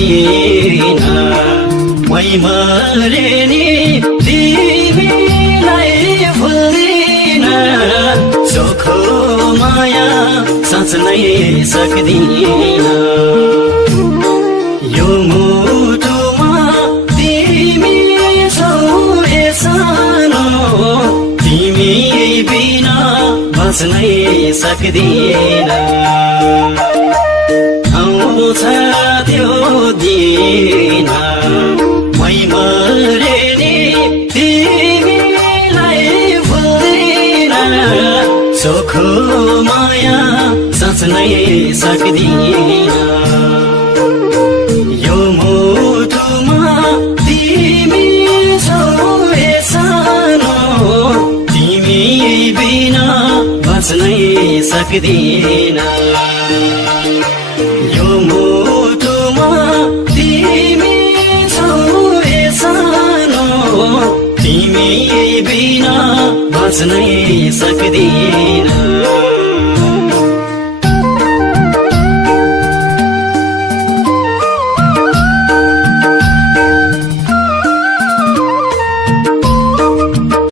सक्दिन मै मरे नि तिमीलाई भुल्दिन चोखो माया साँच्नै सक्दिन यो मुटुमा तिमी छौ ए सानो तिमी बिना बाँच्नै सक्दिन आउँछ त्यो दिन मै मरे नि तिमीलाई भुल्दिन चोखो माया साँच्नै सक्दिन यो मुटुमा तिमी छौ ए सानो तिमी बिना बाँच्नै सक्दिन यो मुटुमा तिमी छौ ए सानो तिमी बिना बाँच्नै सक्दिन